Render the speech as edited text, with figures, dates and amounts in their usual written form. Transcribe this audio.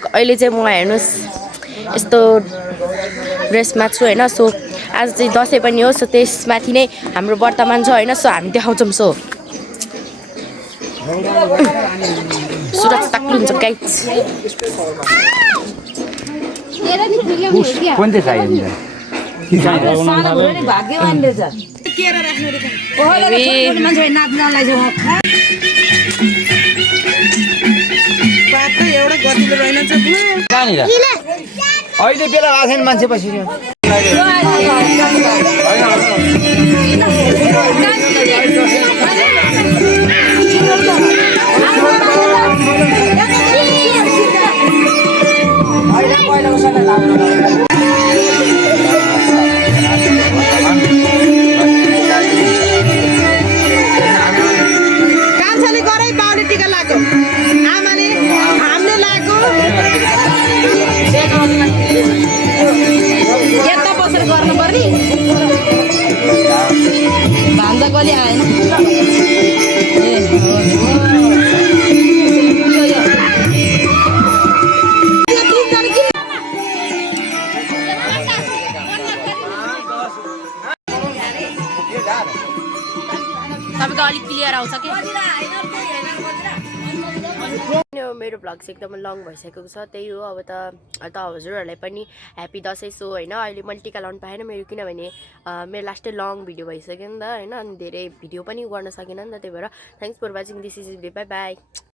vlog अहिले चाहिँ म हेर्नुस् यस्तो ड्रेसमा छु हैन सो आज चाहिँ दसैँ पनि हो सो त्यसमाथि नै हाम्रो वर्तमान छ हैन सो हामी देखाउँछौँ सो सुरज ताक्नुहुन्छ गाइस कुन चाहिँ चाहियो भाग्यवानले छ केरा राख्नु रे ओहले छोरी मान्छे नाच्नलाई छ बात त एउटा गतिलो रहेनछ कहाँनिर अहिले बेला भएको छैन मान्छे बसिरहेको कान्छाले गराइ बाउले टिका लाग्यो आमाले हामीले लाग्यो यता बसेर गर्नु पर्ने भान्जा कहिले आएन ए तपाईको अलि क्लियर आउँछ के मेरो भ्लग चाहिँ एकदम लङ भइसकेको छ त्यही हो अब त हजुरहरूलाई पनि ह्याप्पी दसैँ सो होइन अहिले मैले टिका लाउनु पाएन मेरो किनभने मेरो लास्टै लङ भिडियो भइसक्यो नि त होइन अनि धेरै भिडियो पनि गर्न सकिनँ नि त त्यही भएर thanks for watching this is bye by